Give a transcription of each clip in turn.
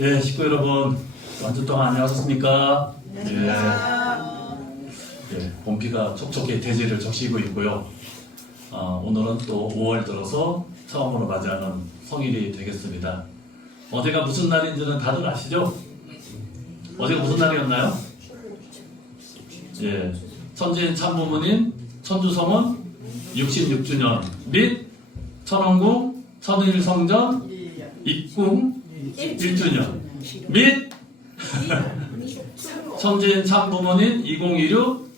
예, 식구 여러분, 한 주 동안 안녕하셨습니까? 예, 봄비가 촉촉히 대지를 적시고 있고요. 오늘은 또 5월 들어서 처음으로 맞이하는 성일이 되겠습니다. 어제가 무슨 날인지는 다들 아시죠? 어제가 무슨 날이었나요? 예, 천지인 참부모님 천주성원 66주년 및 천원궁 천일성전 입궁 1주년 및 천지인 참부모님 2016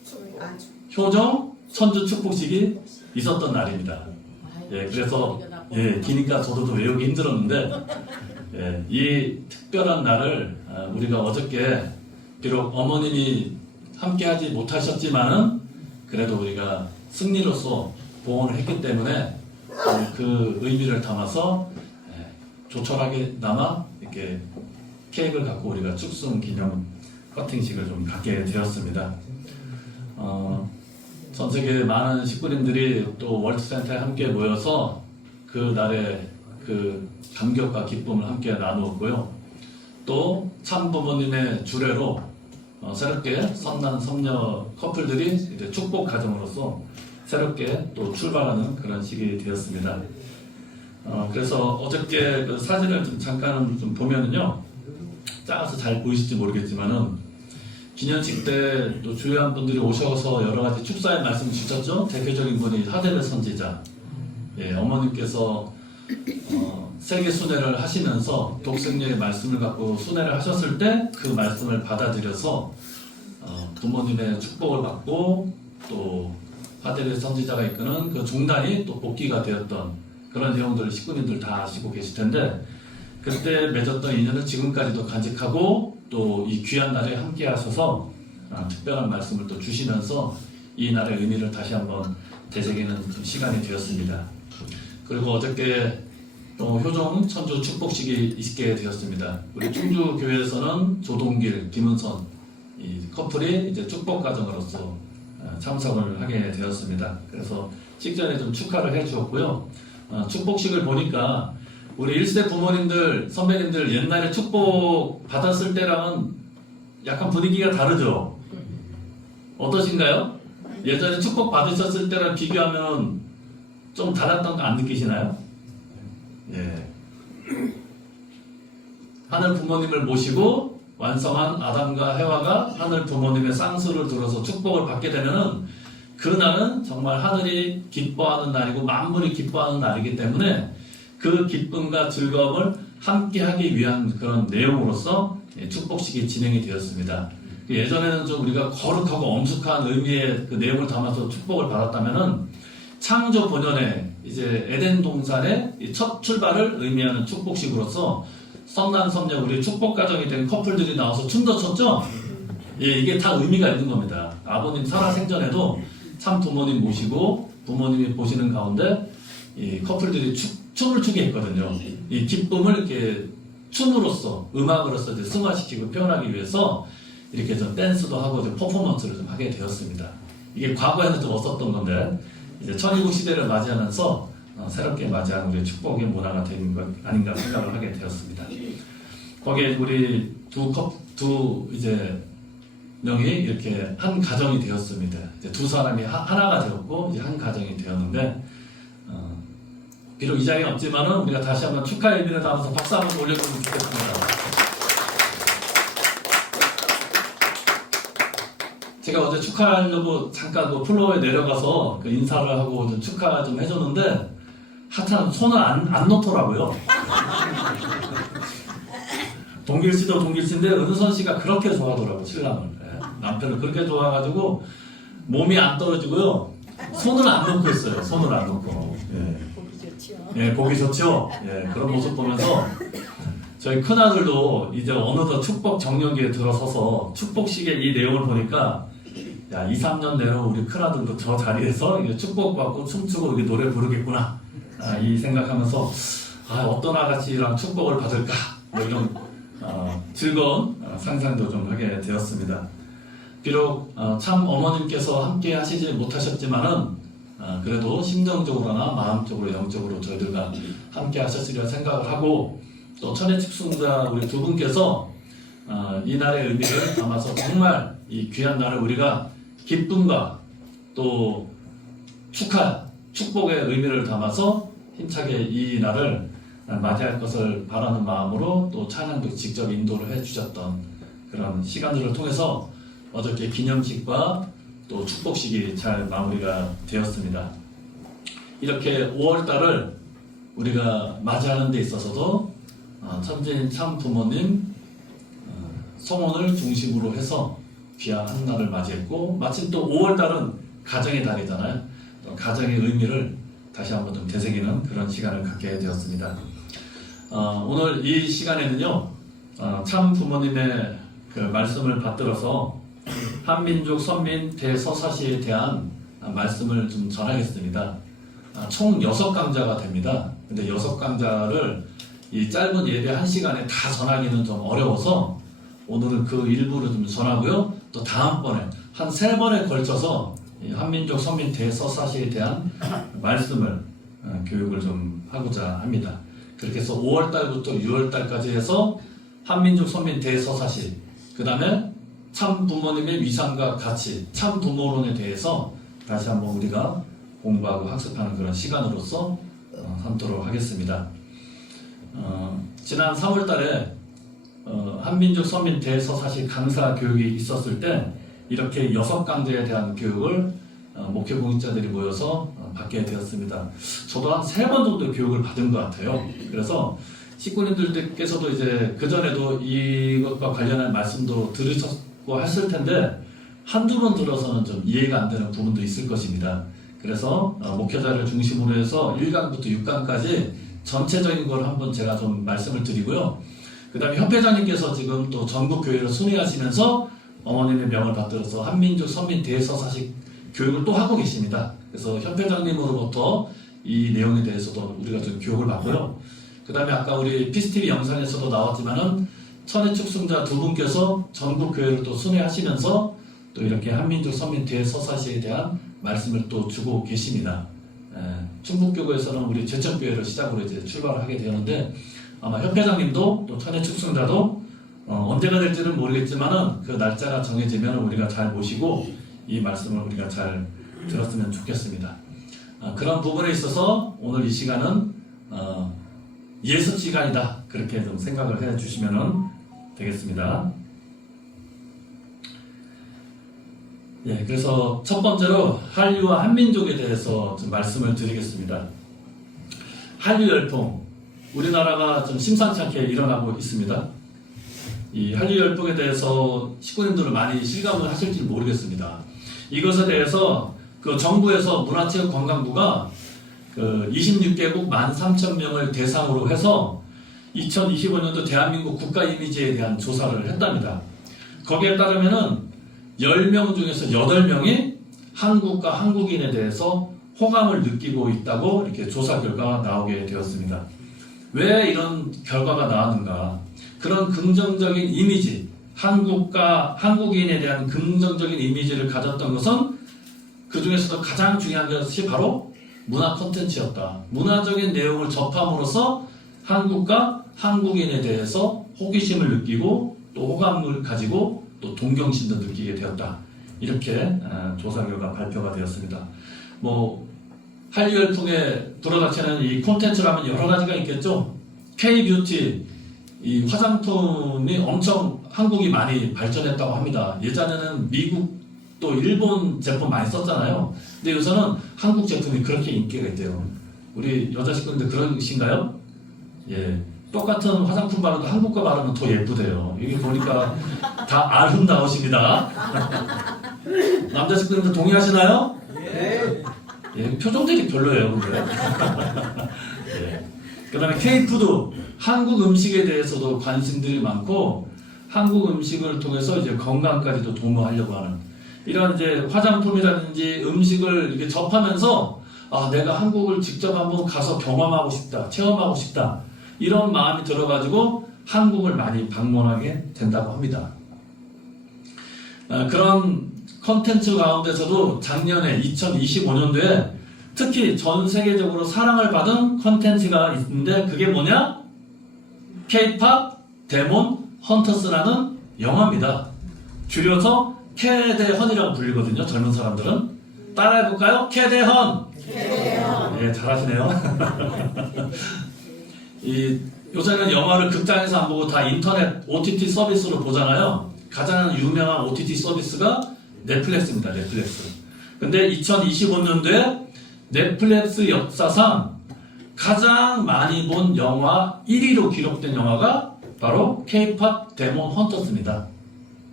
효정 천주 축복식이 있었던 날입니다. 예, 그래서 기니까 저도 외우기 힘들었는데 이 특별한 날을 우리가 어저께 비록 어머님이 함께하지 못하셨지만은 그래도 우리가 승리로서 보온을 했기 때문에 그 의미를 담아서 조촐하게나마 이렇게 케이크를 갖고 우리가 축승 기념 커팅식을 좀 갖게 되었습니다. 전 세계 많은 식구님들이 또 월드센터에 함께 모여서 그 날의 그 감격과 기쁨을 함께 나누었고요. 또 참부모님의 주례로 새롭게 선남 선녀 커플들이 이제 축복 가정으로서 새롭게 또 출발하는 그런 시기 되었습니다. 그래서 어저께 그 사진을 좀 잠깐 좀 보면은요, 작아서 잘 보이실지 모르겠지만은 기념식 때 또 주요한 분들이 오셔서 여러 가지 축사의 말씀 주셨죠. 대표적인 분이 하데베 선지자, 어머님께서 세계 순회를 하시면서 독생녀의 말씀을 갖고 순회를 하셨을 때 그 말씀을 받아들여서 부모님의 축복을 받고 또 하데베 선지자가 이끄는 그 종단이 또 복귀가 되었던 그런 내용들을 식구님들 다 아시고 계실 텐데, 그때 맺었던 인연을 지금까지도 간직하고 또 이 귀한 날에 함께 하셔서 특별한 말씀을 또 주시면서 이 날의 의미를 다시 한번 되새기는 시간이 되었습니다. 그리고 어저께 또 효정 천주 축복식이 있게 되었습니다. 우리 충주교회에서는 조동길, 김은선 이 커플이 이제 축복 가정으로서 참석을 하게 되었습니다. 그래서 직전에 좀 축하를 해 주었고요. 축복식을 보니까 우리 1세대 부모님들, 선배님들 옛날에 축복 받았을 때랑은 약간 분위기가 다르죠? 어떠신가요? 예전에 축복 받으셨을 때랑 비교하면 좀 달랐던 거 안 느끼시나요? 예. 하늘 부모님을 모시고 완성한 아담과 해와가 하늘 부모님의 쌍수를 들어서 축복을 받게 되면은 그날은 정말 하늘이 기뻐하는 날이고 만물이 기뻐하는 날이기 때문에 그 기쁨과 즐거움을 함께 하기 위한 그런 내용으로서 축복식이 진행이 되었습니다. 예전에는 좀 우리가 거룩하고 엄숙한 의미의 그 내용을 담아서 축복을 받았다면은 창조 본연의 이제 에덴 동산의 첫 출발을 의미하는 축복식으로서 선남 선녀 우리 축복 가정이 된 커플들이 나와서 춤도 췄죠. 이게 다 의미가 있는 겁니다. 아버님 살아생전에도 참 부모님 모시고 부모님이 보시는 가운데 이 커플들이 춤을 추게 했거든요. 이 기쁨을 이렇게 춤으로써 음악으로서 이제 승화시키고 표현하기 위해서 이렇게 좀 댄스도 하고 좀 퍼포먼스를 좀 하게 되었습니다. 이게 과거에는 좀 없었던 건데 이제 천일국 시대를 맞이하면서 새롭게 맞이한 우리 축복의 문화가 된 것 아닌가 생각을 하게 되었습니다. 거기에 우리 두 이제 명이 이렇게 한 가정이 되었습니다. 이제 두 사람이 하나가 되었고 이제 한 가정이 되었는데 비록 이 자리에 없지만은 우리가 다시 한번 축하의 의미를 담아서 박수 한번 올려주면 좋겠습니다. 제가 어제 축하하려고 잠깐 그 플로어에 내려가서 그 인사를 하고 좀 축하 좀 해줬는데 하여튼 손을 안 놓더라고요. 동길 씨도 동길 씨인데 은선 씨가 그렇게 좋아하더라고요, 신랑을. 남편을 그렇게 좋아해가지고 몸이 안 떨어지고요. 손을 안 놓고 있어요. 손을 안 놓고. 보기 좋죠? 그런 모습 보면서 저희 큰아들도 이제 어느덧 축복 정령기에 들어서서 축복식의 이 내용을 보니까 2, 3년 내로 우리 큰아들도 저 자리에서 이제 축복받고 춤추고 이렇게 노래 부르겠구나 이 생각하면서 어떤 아가씨랑 축복을 받을까 뭐 이런 즐거운 상상도 좀 하게 되었습니다. 비록 참 어머님께서 함께 하시지 못하셨지만은 그래도 심정적으로나 마음적으로 영적으로 저희들과 함께 하셨으리라 생각을 하고 또 천혜축승자 우리 두 분께서 이 날의 의미를 담아서 정말 이 귀한 날을 우리가 기쁨과 또 축복의 의미를 담아서 힘차게 이 날을 맞이할 것을 바라는 마음으로 또 찬양도 직접 인도를 해주셨던 그런 시간들을 통해서 어저께 기념식과 또 축복식이 잘 마무리가 되었습니다. 이렇게 5월달을 우리가 맞이하는 데 있어서도 천지인 참 부모님 성원을 중심으로 해서 귀한 한 날을 맞이했고, 마침 또 5월달은 가정의 달이잖아요. 또 가정의 의미를 다시 한번 좀 되새기는 그런 시간을 갖게 되었습니다. 오늘 이 시간에는요, 참 부모님의 그 말씀을 받들어서 한민족 선민 대서사시에 대한 말씀을 좀 전하겠습니다. 총 6강좌가 됩니다. 근데 6강좌를 이 짧은 예배 1시간에 다 전하기는 좀 어려워서 오늘은 그 일부를 좀 전하고요. 또 다음번에 한 3번에 걸쳐서 한민족 선민 대서사시에 대한 말씀을 교육을 좀 하고자 합니다. 그렇게 해서 5월달부터 6월달까지 해서 한민족 선민 대서사시, 그 다음에 참 부모님의 위상과 가치, 참 부모론에 대해서 다시 한번 우리가 공부하고 학습하는 그런 시간으로서 삼도록 하겠습니다. 지난 3월달에 한민족 선민 대서사시 강사 교육이 있었을 때 이렇게 6강제에 대한 교육을 목회 공익자들이 모여서 받게 되었습니다. 저도 한 3번 정도 교육을 받은 것 같아요. 그래서 식구님들께서도 이제 그전에도 이것과 관련한 말씀도 들으셨고 했을 텐데 한두 번 들어서는 좀 이해가 안 되는 부분도 있을 것입니다. 그래서 목회자를 중심으로 해서 1강부터 6강까지 전체적인 걸 한번 제가 좀 말씀을 드리고요. 그 다음에 협회장님께서 지금 또 전국교회를 순회하시면서 어머님의 명을 받들어서 한민족 선민 대서사시 교육을 또 하고 계십니다. 그래서 협회장님으로부터 이 내용에 대해서도 우리가 좀 교육을 받고요. 그 다음에 아까 우리 피스TV 영상에서도 나왔지만은 천혜축승자 두 분께서 전국교회를 또 순회하시면서 또 이렇게 한민족 선민 대서사시에 대한 말씀을 또 주고 계십니다. 충북교구에서는 우리 제천교회를 시작으로 이제 출발을 하게 되었는데 아마 협회장님도 또 천혜축승자도 언제가 될지는 모르겠지만은 그 날짜가 정해지면 우리가 잘 모시고 이 말씀을 우리가 잘 들었으면 좋겠습니다. 그런 부분에 있어서 오늘 이 시간은 예습 시간이다, 그렇게 좀 생각을 해 주시면 되겠습니다. 예, 그래서 첫 번째로 한류와 한민족에 대해서 좀 말씀을 드리겠습니다. 한류 열풍, 우리나라가 좀 심상치 않게 일어나고 있습니다. 이 한류 열풍에 대해서 식구님들은 많이 실감을 하실지 모르겠습니다. 이것에 대해서 그 정부에서 문화체육관광부가 그 26개국 13,000명을 대상으로 해서 2025년도 대한민국 국가 이미지에 대한 조사를 했답니다. 거기에 따르면은 10명 중에서 8명이 한국과 한국인에 대해서 호감을 느끼고 있다고 이렇게 조사 결과가 나오게 되었습니다. 왜 이런 결과가 나왔는가? 그런 긍정적인 이미지, 한국과 한국인에 대한 긍정적인 이미지를 가졌던 것은 그 중에서도 가장 중요한 것이 바로 문화 콘텐츠였다. 문화적인 내용을 접함으로써 한국과 한국인에 대해서 호기심을 느끼고 또 호감을 가지고 또 동경심도 느끼게 되었다. 이렇게 조사 결과 발표가 되었습니다. 한류 열풍에 불어닥치는 이 콘텐츠라면 여러 가지가 있겠죠. K-뷰티, 이 화장품이 엄청 한국이 많이 발전했다고 합니다. 예전에는 미국 또 일본 제품 많이 썼잖아요. 근데 요새는 한국 제품이 그렇게 인기가 있대요. 우리 여자 식구인데 그러신가요? 예. 똑같은 화장품 바르도 한국 거 바르면 더 예쁘대요. 여기 보니까 다 아름다우십니다. 남자 식구님들 동의하시나요? 네. 예, 표정들이 별로예요, 근데. 예. 그 다음에 K푸드, 한국 음식에 대해서도 관심들이 많고, 한국 음식을 통해서 이제 건강까지도 도모하려고 하는, 이런 이제 화장품이라든지 음식을 이렇게 접하면서, 내가 한국을 직접 한번 가서 경험하고 싶다, 체험하고 싶다, 이런 마음이 들어가지고 한국을 많이 방문하게 된다고 합니다. 그런 컨텐츠 가운데서도 작년에 2025년도에 특히 전 세계적으로 사랑을 받은 컨텐츠가 있는데 그게 뭐냐? K-팝 데몬 헌터스라는 영화입니다. 줄여서 캐대헌이라고 불리거든요. 젊은 사람들은. 따라해볼까요? 캐대헌. 예, 잘하시네요. 요새는 영화를 극장에서 안 보고 다 인터넷 OTT 서비스로 보잖아요. 가장 유명한 OTT 서비스가 넷플릭스입니다. 넷플릭스. 근데 2025년도에 넷플릭스 역사상 가장 많이 본 영화 1위로 기록된 영화가 바로 K-팝 데몬 헌터스입니다.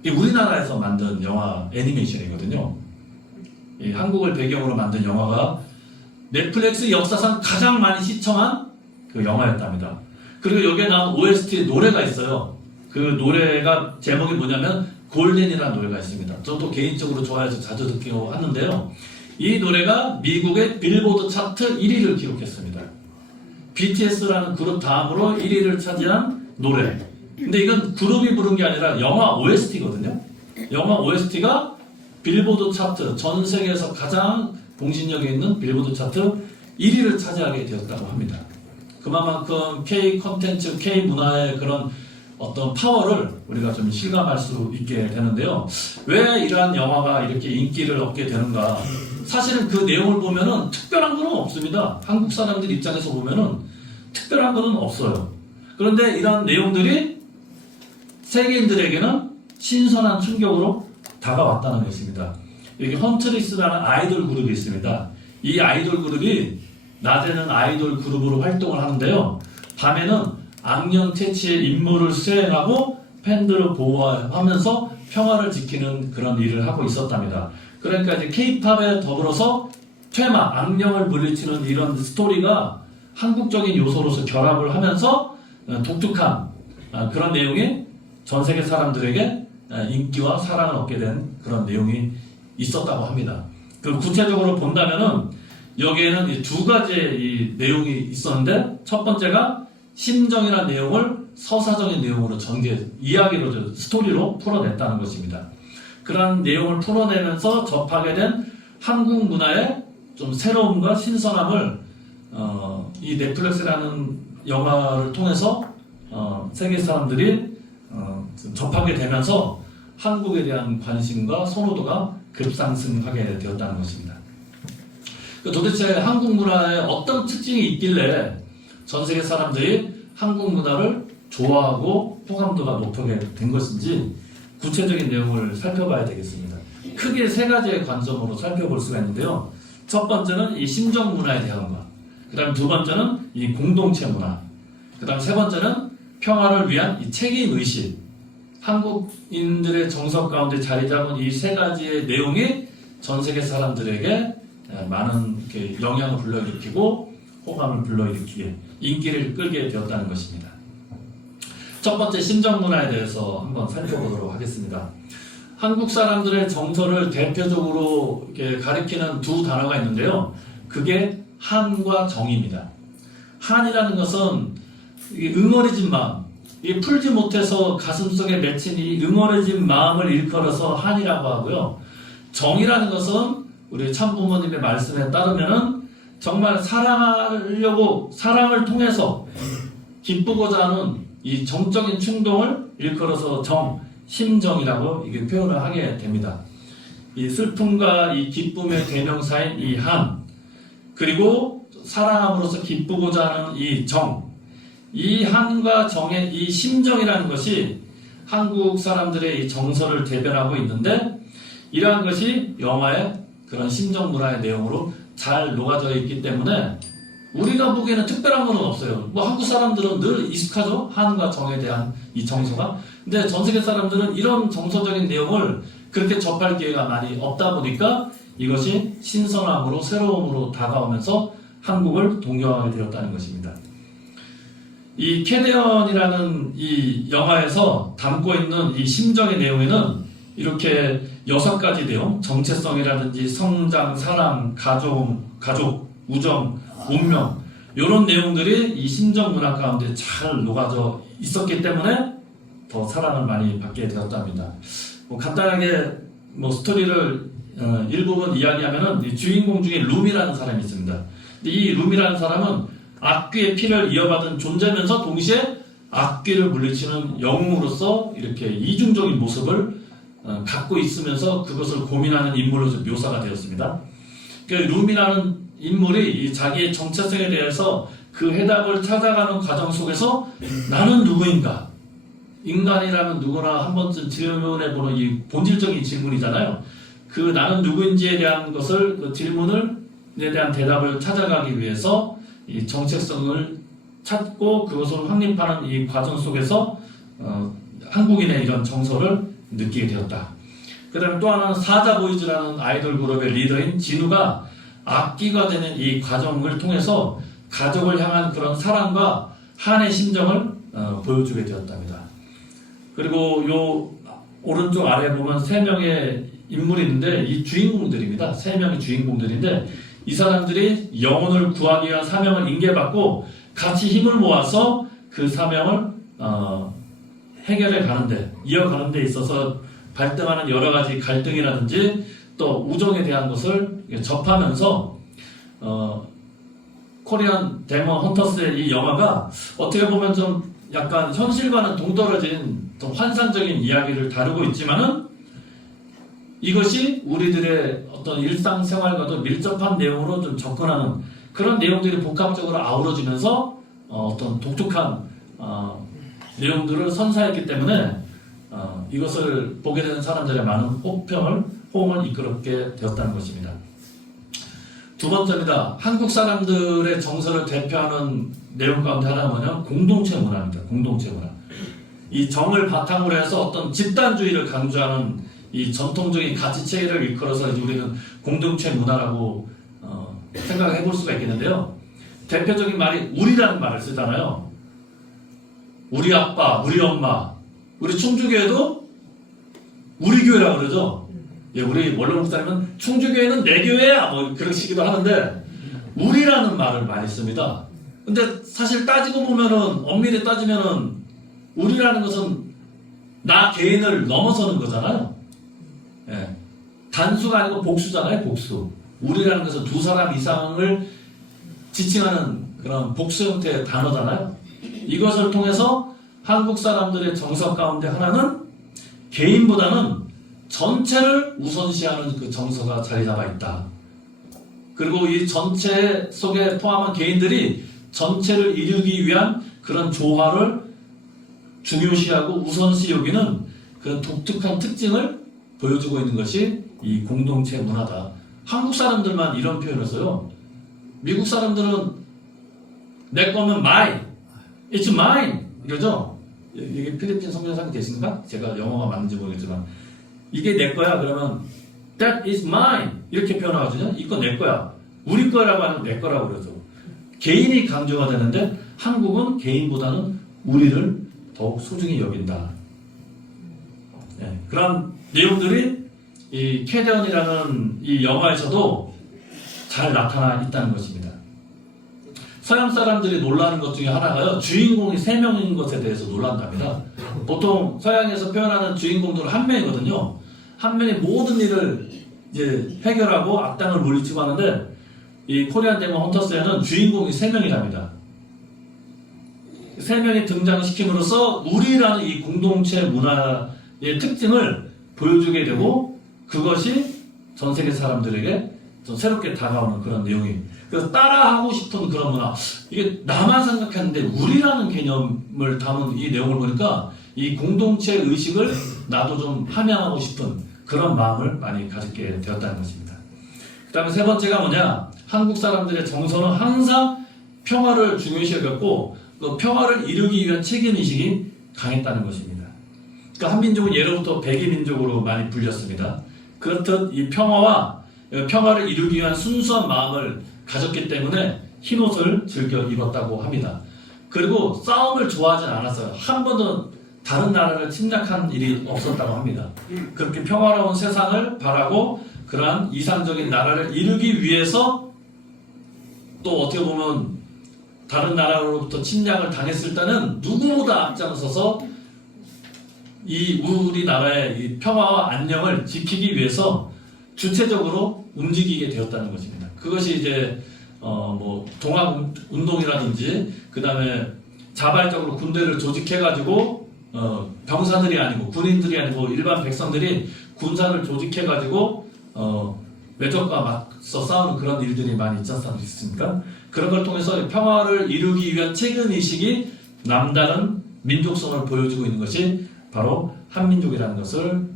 이 우리나라에서 만든 영화 애니메이션이거든요. 이 한국을 배경으로 만든 영화가 넷플릭스 역사상 가장 많이 시청한 그 영화였답니다. 그리고 여기에 나온 OST 노래가 있어요. 그 노래가 제목이 뭐냐면 골든이라는 노래가 있습니다. 저도 개인적으로 좋아해서 자주 듣기로 하는데요. 이 노래가 미국의 빌보드 차트 1위를 기록했습니다. BTS라는 그룹 다음으로 1위를 차지한 노래. 근데 이건 그룹이 부른 게 아니라 영화 OST거든요. 영화 OST가 빌보드 차트, 전 세계에서 가장 공신력이 있는 빌보드 차트 1위를 차지하게 되었다고 합니다. 그만큼 K 컨텐츠, K 문화의 그런 어떤 파워를 우리가 좀 실감할 수 있게 되는데요. 왜 이러한 영화가 이렇게 인기를 얻게 되는가? 사실은 그 내용을 보면은 특별한 건 없습니다. 한국 사람들 입장에서 보면은 특별한 건 없어요. 그런데 이런 내용들이 세계인들에게는 신선한 충격으로 다가왔다는 것입니다. 여기 헌트리스라는 아이돌 그룹이 있습니다. 이 아이돌 그룹이 낮에는 아이돌 그룹으로 활동을 하는데요. 밤에는 악령 퇴치의 임무를 수행하고 팬들을 보호하면서 평화를 지키는 그런 일을 하고 있었답니다. 그러니까 이제 K-팝에 더불어서 퇴마, 악령을 물리치는 이런 스토리가 한국적인 요소로서 결합을 하면서 독특한 그런 내용이 전 세계 사람들에게 인기와 사랑을 얻게 된 그런 내용이 있었다고 합니다. 그 구체적으로 본다면은 여기에는 두 가지의 이 내용이 있었는데 첫 번째가 심정이라는 내용을 서사적인 내용으로 이야기로, 스토리로 풀어냈다는 것입니다. 그런 내용을 풀어내면서 접하게 된 한국 문화의 좀 새로움과 신선함을 이 넷플릭스라는 영화를 통해서 세계 사람들이 접하게 되면서 한국에 대한 관심과 선호도가 급상승하게 되었다는 것입니다. 도대체 한국 문화에 어떤 특징이 있길래 전 세계 사람들이 한국 문화를 좋아하고 호감도가 높게 된 것인지 구체적인 내용을 살펴봐야 되겠습니다. 크게 세 가지의 관점으로 살펴볼 수가 있는데요. 첫 번째는 이 심정 문화에 대한 것, 그 다음 두 번째는 이 공동체 문화, 그 다음 세 번째는 평화를 위한 이 책임 의식. 한국인들의 정서 가운데 자리 잡은 이 세 가지의 내용이 전 세계 사람들에게 많은 영향을 불러일으키고 호감을 불러일으키게 인기를 끌게 되었다는 것입니다. 첫 번째 심정 문화에 대해서 한번 살펴보도록 하겠습니다. 한국 사람들의 정서를 대표적으로 이렇게 가리키는 두 단어가 있는데요. 그게 한과 정입니다. 한이라는 것은 응어리진 마음, 풀지 못해서 가슴속에 맺힌 이 응어리진 마음을 일컬어서 한이라고 하고요. 정이라는 것은 우리 참부모님의 말씀에 따르면은 정말 사랑하려고 사랑을 통해서 기쁘고자 하는 이 정적인 충동을 일컬어서 정, 심정이라고 이게 표현을 하게 됩니다. 이 슬픔과 이 기쁨의 대명사인 이 한, 그리고 사랑함으로써 기쁘고자 하는 이 정, 이 한과 정의 이 심정이라는 것이 한국 사람들의 이 정서를 대변하고 있는데 이러한 것이 영화의 그런 심정 문화의 내용으로 잘 녹아져 있기 때문에 우리가 보기에는 특별한 건 없어요. 한국 사람들은 늘 익숙하죠? 한과 정에 대한 이 정서가. 근데 전 세계 사람들은 이런 정서적인 내용을 그렇게 접할 기회가 많이 없다 보니까 이것이 신선함으로 새로움으로 다가오면서 한국을 동경하게 되었다는 것입니다. 이 캐대언이라는 이 영화에서 담고 있는 이 심정의 내용에는 이렇게 6가지 내용, 정체성이라든지 성장, 사랑, 가족, 우정, 운명 이런 내용들이 이 심정 문화 가운데 잘 녹아져 있었기 때문에 더 사랑을 많이 받게 되었답니다. 간단하게 스토리를 일부분 이야기하면은 이 주인공 중에 룸이라는 사람이 있습니다. 근데 이 룸이라는 사람은 악귀의 피를 이어받은 존재면서 동시에 악귀를 물리치는 영웅으로서 이렇게 이중적인 모습을 갖고 있으면서 그것을 고민하는 인물로 묘사가 되었습니다. 그러니까 룸이라는 인물이 이 자기의 정체성에 대해서 그 해답을 찾아가는 과정 속에서 나는 누구인가? 인간이라면 누구나 한 번쯤 질문해보는 이 본질적인 질문이잖아요. 그 나는 누구인지에 대한 것을, 그 질문에 대한 대답을 찾아가기 위해서 이 정체성을 찾고 그것을 확립하는 이 과정 속에서 한국인의 이런 정서를 느끼게 되었다. 그 다음에 또 하나는 사자보이즈라는 아이돌 그룹의 리더인 진우가 악기가 되는 이 과정을 통해서 가족을 향한 그런 사랑과 한의 심정을 보여주게 되었답니다. 그리고 요 오른쪽 아래에 보면 3명의 인물이 있는데 이 주인공들입니다. 3명의 주인공들인데 이 사람들이 영혼을 구하기 위한 사명을 인계받고 같이 힘을 모아서 그 사명을 해결해 가는데, 이어가는 데 있어서 발생하는 여러 가지 갈등이라든지 또 우정에 대한 것을 접하면서 코리안 데몬 헌터스의 이 영화가 어떻게 보면 좀 약간 현실과는 동떨어진 좀 환상적인 이야기를 다루고 있지만은 이것이 우리들의 어떤 일상생활과도 밀접한 내용으로 좀 접근하는 그런 내용들이 복합적으로 아우러지면서 어떤 독특한 내용들을 선사했기 때문에 이것을 보게 되는 사람들의 많은 호응을 이끌게 되었다는 것입니다. 두 번째입니다. 한국 사람들의 정서를 대표하는 내용 가운데 하나가 뭐냐면 공동체 문화입니다. 공동체 문화. 이 정을 바탕으로 해서 어떤 집단주의를 강조하는 이 전통적인 가치 체계를 일컬어서 우리는 공동체 문화라고 생각해 볼 수가 있겠는데요. 대표적인 말이 우리라는 말을 쓰잖아요. 우리 아빠, 우리 엄마, 우리 충주교회도 우리 교회라고 그러죠. 예, 우리 원로 목사님은 충주교회는 내 교회야 뭐 그러시기도 하는데 우리라는 말을 많이 씁니다. 근데 사실 따지고 보면은 엄밀히 따지면은 우리라는 것은 나 개인을 넘어서는 거잖아요. 예, 단수가 아니고 복수잖아요. 복수. 우리라는 것은 두 사람 이상을 지칭하는 그런 복수 형태의 단어잖아요. 이것을 통해서 한국 사람들의 정서 가운데 하나는 개인보다는 전체를 우선시하는 그 정서가 자리 잡아 있다. 그리고 이 전체 속에 포함한 개인들이 전체를 이루기 위한 그런 조화를 중요시하고 우선시 여기는 그 독특한 특징을 보여주고 있는 것이 이 공동체 문화다. 한국 사람들만 이런 표현을 써요. 미국 사람들은 내 거면 mine, it's mine 이러죠. 이게 필리핀 선교사님 계신가? 제가 영어가 맞는지 모르겠지만 이게 내 거야 그러면 that is mine 이렇게 표현하거든요. 이거 내 거야. 우리 거라고 하면 내 거라고 그러죠. 개인이 강조가 되는데 한국은 개인보다는 우리를 더욱 소중히 여긴다. 네, 그런 내용들이 이 캐리언이라는 이 영화에서도 잘 나타나 있다는 것입니다. 서양 사람들이 놀라는 것 중에 하나가요. 주인공이 3명인 것에 대해서 놀란답니다. 보통 서양에서 표현하는 주인공들은 한 명이거든요. 한 명이 모든 일을 이제 해결하고 악당을 물리치고 하는데 이 코리안 데몬 헌터스에는 주인공이 3명이랍니다. 3명이 등장시킴으로써 우리라는 이 공동체 문화의 특징을 보여주게 되고 그것이 전 세계 사람들에게 좀 새롭게 다가오는 그런 내용이. 그래서 따라하고 싶은 그런 문화. 이게 나만 생각했는데 우리라는 개념을 담은 이 내용을 보니까 이 공동체 의식을 나도 좀 함양하고 싶은 그런 마음을 많이 가지게 되었다는 것입니다. 그 다음에 세 번째가 뭐냐. 한국 사람들의 정서는 항상 평화를 중요시 여겼고 그 평화를 이루기 위한 책임의식이 강했다는 것입니다. 그러니까 한민족은 예로부터 백이민족으로 많이 불렸습니다. 그렇듯 이 평화를 이루기 위한 순수한 마음을 가졌기 때문에 흰옷을 즐겨 입었다고 합니다. 그리고 싸움을 좋아하지 않았어요. 한 번도 다른 나라를 침략한 일이 없었다고 합니다. 그렇게 평화로운 세상을 바라고 그러한 이상적인 나라를 이루기 위해서 또 어떻게 보면 다른 나라로부터 침략을 당했을 때는 누구보다 앞장서서 이 우리나라의 이 평화와 안녕을 지키기 위해서 주체적으로 움직이게 되었다는 것입니다. 그것이 이제 뭐 동학 운동이라든지 그 다음에 자발적으로 군대를 조직해가지고 병사들이 아니고 군인들이 아니고 일반 백성들이 군사를 조직해가지고 외적과 맞서 싸우는 그런 일들이 많이 있지 않습니까? 그런 걸 통해서 평화를 이루기 위한 책임의식이 남다른 민족성을 보여주고 있는 것이 바로 한민족이라는 것을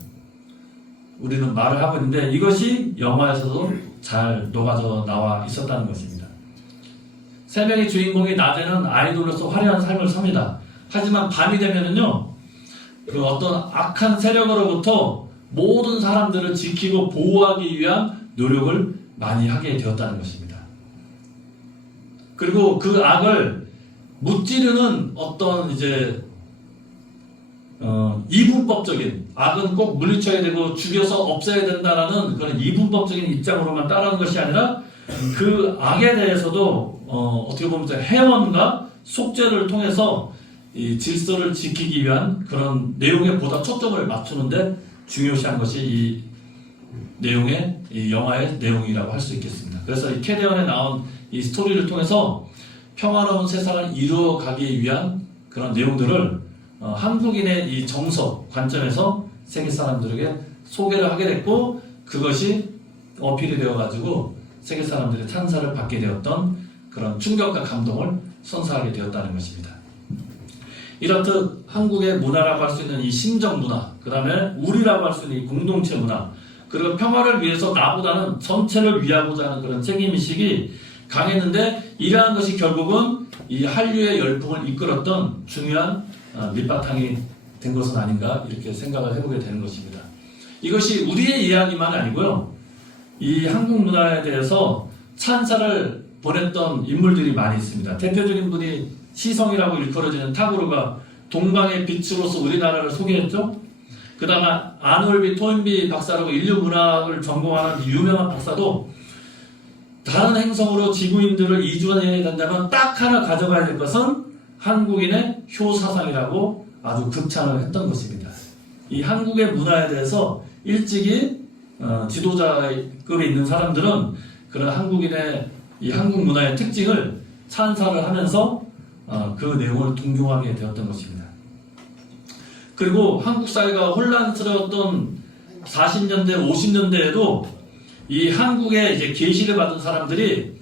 우리는 말을 하고 있는데, 이것이 영화에서도 잘 녹아져 나와 있었다는 것입니다. 세 명의 주인공이 낮에는 아이돌로서 화려한 삶을 삽니다. 하지만 밤이 되면은요, 그 어떤 악한 세력으로부터 모든 사람들을 지키고 보호하기 위한 노력을 많이 하게 되었다는 것입니다. 그리고 그 악을 무찌르는 어떤 이제 이분법적인, 악은 꼭 물리쳐야 되고 죽여서 없애야 된다라는 그런 이분법적인 입장으로만 따라하는 것이 아니라 그 악에 대해서도 어떻게 보면 해원과 속죄를 통해서 이 질서를 지키기 위한 그런 내용에 보다 초점을 맞추는데 중요시한 것이 이 내용의, 이 영화의 내용이라고 할 수 있겠습니다. 그래서 이 캐대언에 나온 이 스토리를 통해서 평화로운 세상을 이루어가기 위한 그런 내용들을 한국인의 이 정서 관점에서 세계 사람들에게 소개를 하게 됐고, 그것이 어필이 되어가지고 세계 사람들의 찬사를 받게 되었던 그런 충격과 감동을 선사하게 되었다는 것입니다. 이렇듯 한국의 문화라고 할 수 있는 이 심정 문화, 그 다음에 우리라고 할 수 있는 이 공동체 문화, 그리고 평화를 위해서 나보다는 전체를 위하고자 하는 그런 책임의식이 강했는데, 이러한 것이 결국은 이 한류의 열풍을 이끌었던 중요한 밑바탕이 된 것은 아닌가, 이렇게 생각을 해보게 되는 것입니다. 이것이 우리의 이야기만 아니고요, 이 한국 문화에 대해서 찬사를 보냈던 인물들이 많이 있습니다. 대표적인 분이 시성이라고 일컬어지는 타고르가 동방의 빛으로서 우리나라를 소개했죠. 그 다음에 아놀비 토인비 박사라고 인류 문학을 전공하는 유명한 박사도 다른 행성으로 지구인들을 이주해야 된다면 딱 하나 가져가야 될 것은 한국인의 효사상이라고 아주 극찬을 했던 것입니다. 이 한국의 문화에 대해서 일찍이 지도자급에 있는 사람들은 그런 한국인의 이 한국 문화의 특징을 찬사를 하면서 그 내용을 동경하게 되었던 것입니다. 그리고 한국 사회가 혼란스러웠던 40년대, 50년대에도 이 한국에 이제 계시를 받은 사람들이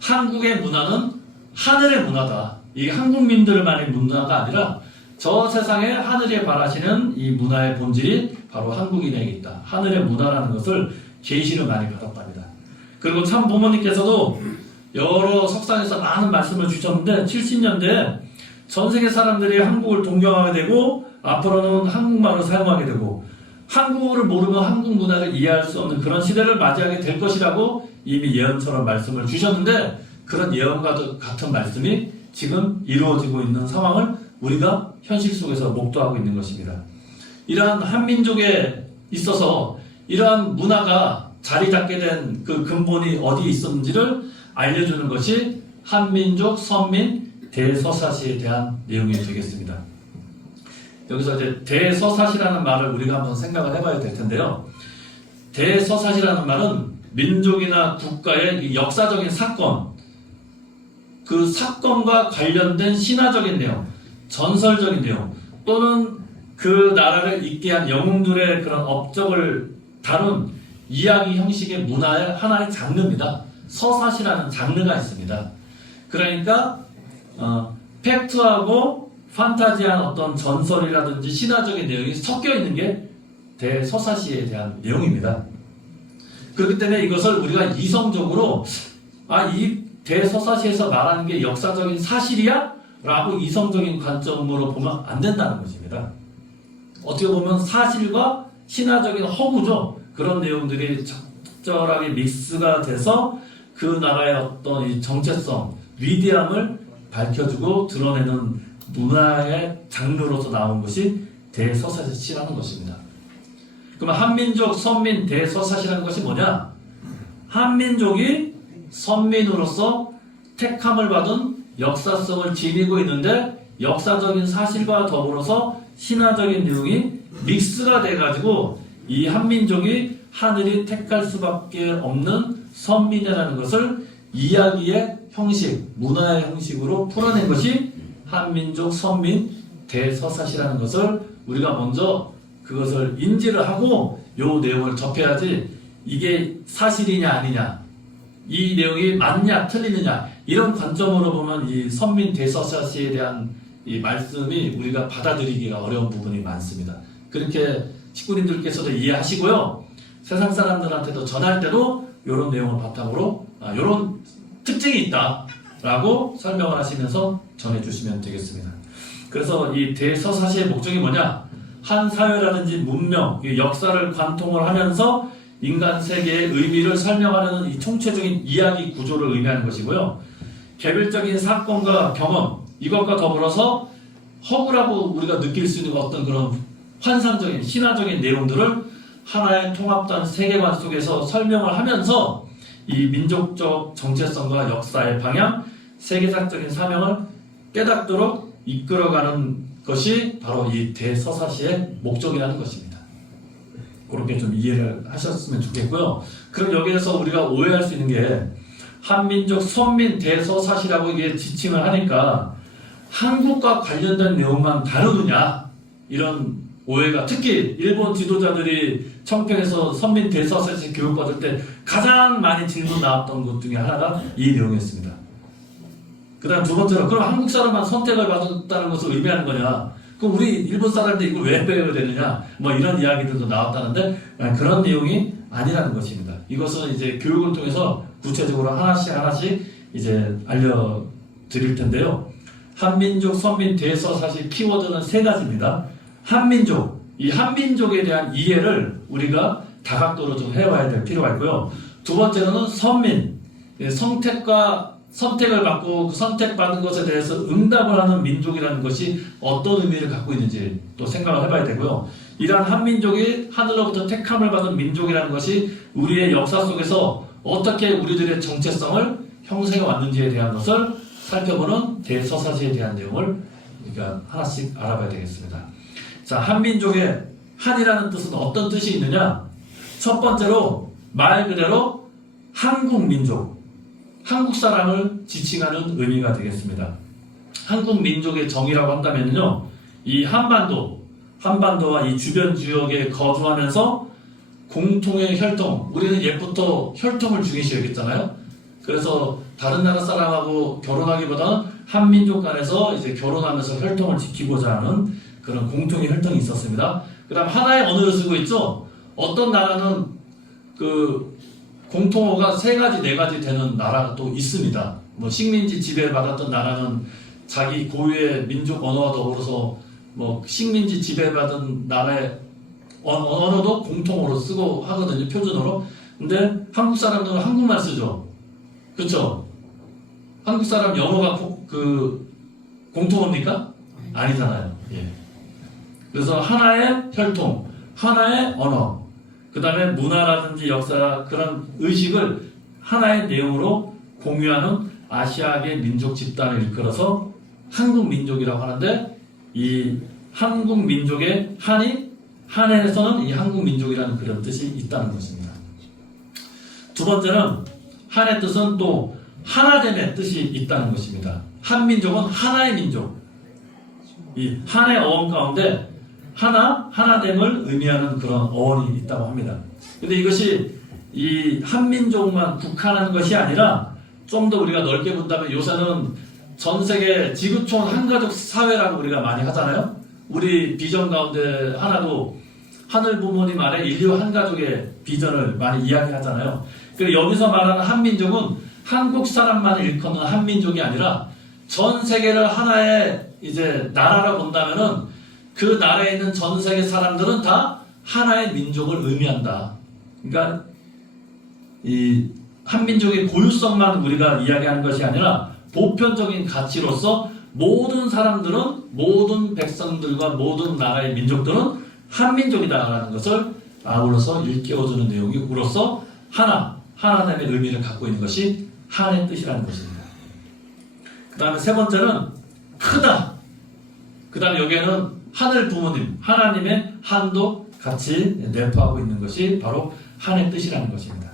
한국의 문화는 하늘의 문화다, 이 한국민들만의 문화가 아니라 저 세상에 하늘에 바라시는 이 문화의 본질이 바로 한국인에게 있다, 하늘의 문화라는 것을 계시를 많이 받았답니다. 그리고 참 부모님께서도 여러 석상에서 많은 말씀을 주셨는데, 70년대에 전 세계 사람들이 한국을 동경하게 되고 앞으로는 한국말을 사용하게 되고 한국어를 모르면 한국 문화를 이해할 수 없는 그런 시대를 맞이하게 될 것이라고 이미 예언처럼 말씀을 주셨는데, 그런 예언과 같은 말씀이 지금 이루어지고 있는 상황을 우리가 현실 속에서 목도하고 있는 것입니다. 이러한 한민족에 있어서 이러한 문화가 자리 잡게 된 그 근본이 어디에 있었는지를 알려주는 것이 한민족 선민 대서사시에 대한 내용이 되겠습니다. 여기서 이제 대서사시라는 말을 우리가 한번 생각을 해봐야 될 텐데요. 대서사시라는 말은 민족이나 국가의 역사적인 사건, 그 사건과 관련된 신화적인 내용, 전설적인 내용, 또는 그 나라를 잇게 한 영웅들의 그런 업적을 다룬 이야기 형식의 문화의 하나의 장르입니다. 서사시라는 장르가 있습니다. 그러니까 팩트하고 판타지한 어떤 전설이라든지 신화적인 내용이 섞여 있는 게 대서사시에 대한 내용입니다. 그렇기 때문에 이것을 우리가 이성적으로 이 대서사시에서 말하는 게 역사적인 사실이야? 라고 이성적인 관점으로 보면 안 된다는 것입니다. 어떻게 보면 사실과 신화적인 허구죠. 그런 내용들이 적절하게 믹스가 돼서 그 나라의 어떤 이 정체성, 위대함을 밝혀주고 드러내는 문화의 장르로서 나온 것이 대서사시라는 것입니다. 그러면 한민족, 선민, 대서사시라는 것이 뭐냐? 한민족이 선민으로서 택함을 받은 역사성을 지니고 있는데, 역사적인 사실과 더불어서 신화적인 내용이 믹스가 돼가지고 이 한민족이 하늘이 택할 수밖에 없는 선민이라는 것을 이야기의 형식, 문화의 형식으로 풀어낸 것이 한민족, 선민, 대서사시라는 것을 우리가 먼저 그것을 인지를 하고 요 내용을 접해야지 이게 사실이냐 아니냐, 이 내용이 맞냐 틀리느냐, 이런 관점으로 보면 이 선민 대서사시에 대한 이 말씀이 우리가 받아들이기가 어려운 부분이 많습니다. 그렇게 식구님들께서도 이해하시고요. 세상 사람들한테도 전할 때도 이런 내용을 바탕으로 이런 특징이 있다라고 설명을 하시면서 전해주시면 되겠습니다. 그래서 이 대서사시의 목적이 뭐냐? 한 사회라든지 문명, 역사를 관통을 하면서 인간 세계의 의미를 설명하려는 이 총체적인 이야기 구조를 의미하는 것이고요. 개별적인 사건과 경험, 이것과 더불어서 허구라고 우리가 느낄 수 있는 어떤 그런 환상적인 신화적인 내용들을 하나의 통합된 세계관 속에서 설명을 하면서 이 민족적 정체성과 역사의 방향, 세계사적인 사명을 깨닫도록 이끌어가는 것이 바로 이 대서사시의 목적이라는 것입니다. 그렇게 좀 이해를 하셨으면 좋겠고요. 그럼 여기에서 우리가 오해할 수 있는 게 한민족, 선민, 대서사시라고 이게 지칭을 하니까 한국과 관련된 내용만 다루느냐, 이런 오해가, 특히 일본 지도자들이 청평에서 선민 대서사시 교육받을 때 가장 많이 질문 나왔던 것 중에 하나가 이 내용이었습니다. 그 다음 두 번째로, 그럼 한국 사람만 선택을 받았다는 것을 의미하는 거냐? 그럼 우리 일본 사람인데 이걸 왜 배워야 되느냐? 뭐 이런 이야기들도 나왔다는데 그런 내용이 아니라는 것입니다. 이것은 이제 교육을 통해서 구체적으로 하나씩 이제 알려드릴 텐데요. 한민족, 선민, 대서사시 키워드는 세 가지입니다. 한민족, 이 한민족에 대한 이해를 우리가 다각도로 좀 해와야 될 필요가 있고요. 두 번째로는 선민, 선택을 받고 그 선택받은 것에 대해서 응답을 하는 민족이라는 것이 어떤 의미를 갖고 있는지 또 생각을 해봐야 되고요. 이러한 한민족이 하늘로부터 택함을 받은 민족이라는 것이 우리의 역사 속에서 어떻게 우리들의 정체성을 형성해 왔는지에 대한 것을 살펴보는 대서사시에 대한 내용을 우리가 하나씩 알아봐야 되겠습니다. 자, 한민족의 한이라는 뜻은 어떤 뜻이 있느냐? 첫 번째로 말 그대로 한국민족, 한국 사람을 지칭하는 의미가 되겠습니다. 한국민족의 정의라고 한다면요, 이 한반도와 이 주변 지역에 거주하면서 공통의 혈통, 우리는 옛부터 혈통을 중요시했잖아요. 그래서 다른 나라 사람하고 결혼하기보다는 한민족 간에서 이제 결혼하면서 혈통을 지키고자 하는 그런 공통의 혈통이 있었습니다. 그 다음 하나의 언어를 쓰고 있죠. 어떤 나라는 그 공통어가 3가지, 4가지 되는 나라가 또 있습니다. 뭐 식민지 지배받았던 나라는 자기 고유의 민족 언어와 더불어서 뭐 식민지 지배받은 나라의 언어도 공통어로 쓰고 하거든요. 표준어로. 근데 한국 사람들은 한국말 쓰죠. 그렇죠? 한국 사람 영어가 공통어입니까? 아니잖아요. 예. 그래서 하나의 혈통, 하나의 언어, 그 다음에 문화라든지 역사, 그런 의식을 하나의 내용으로 공유하는 아시아계 민족 집단을 이끌어서 한국 민족이라고 하는데, 이 한국 민족의 한에서는 이 한국 민족이라는 그런 뜻이 있다는 것입니다. 두 번째는 한의 뜻은 또 하나됨의 뜻이 있다는 것입니다. 한민족은 하나의 민족. 이 한의 어원 가운데 하나됨을 의미하는 그런 어원이 있다고 합니다. 근데 이것이 이 한민족만 국한한 것이 아니라 좀 더 우리가 넓게 본다면 요새는 전 세계 지구촌 한가족 사회라고 우리가 많이 하잖아요. 우리 비전 가운데 하나도 하늘 부모님 아래 인류 한가족의 비전을 많이 이야기하잖아요. 그리고 여기서 말하는 한민족은 한국 사람만 일컫는 한민족이 아니라 전 세계를 하나의 이제 나라로 본다면은 그 나라에 있는 전 세계 사람들은 다 하나의 민족을 의미한다. 그러니까 이 한민족의 고유성만 우리가 이야기하는 것이 아니라 보편적인 가치로서 모든 사람들은, 모든 백성들과 모든 나라의 민족들은 한민족이다라는 것을 아울러서 일깨워주는 내용이로서 하나됨의 의미를 갖고 있는 것이 한의 뜻이라는 것입니다. 그 다음에 세 번째는 크다. 그 다음에 여기에는 하늘 부모님, 하나님의 한도 같이 내포하고 있는 것이 바로 한의 뜻이라는 것입니다.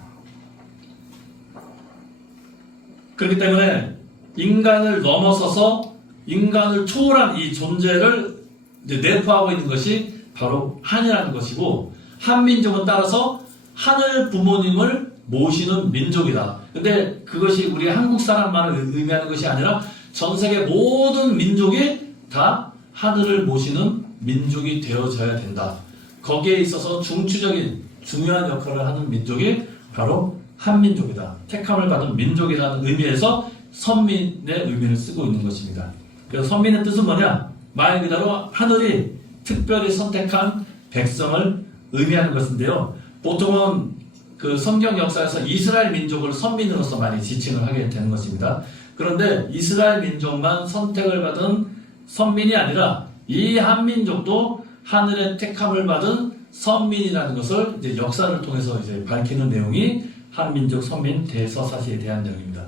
그렇기 때문에 인간을 넘어서서 인간을 초월한 이 존재를 이제 내포하고 있는 것이 바로 한이라는 것이고, 한민족은 따라서 하늘 부모님을 모시는 민족이다. 근데 그것이 우리 한국 사람만을 의미하는 것이 아니라 전 세계 모든 민족이 다 하늘을 모시는 민족이 되어져야 된다. 거기에 있어서 중추적인 중요한 역할을 하는 민족이 바로 한민족이다. 택함을 받은 민족이라는 의미에서 선민의 의미를 쓰고 있는 것입니다. 그래서 선민의 뜻은 뭐냐? 말 그대로 하늘이 특별히 선택한 백성을 의미하는 것인데요. 보통은 그 성경 역사에서 이스라엘 민족을 선민으로서 많이 지칭을 하게 되는 것입니다. 그런데 이스라엘 민족만 선택을 받은 선민이 아니라 이 한민족도 하늘의 택함을 받은 선민이라는 것을 이제 역사를 통해서 이제 밝히는 내용이 한민족 선민 대서사시에 대한 내용입니다.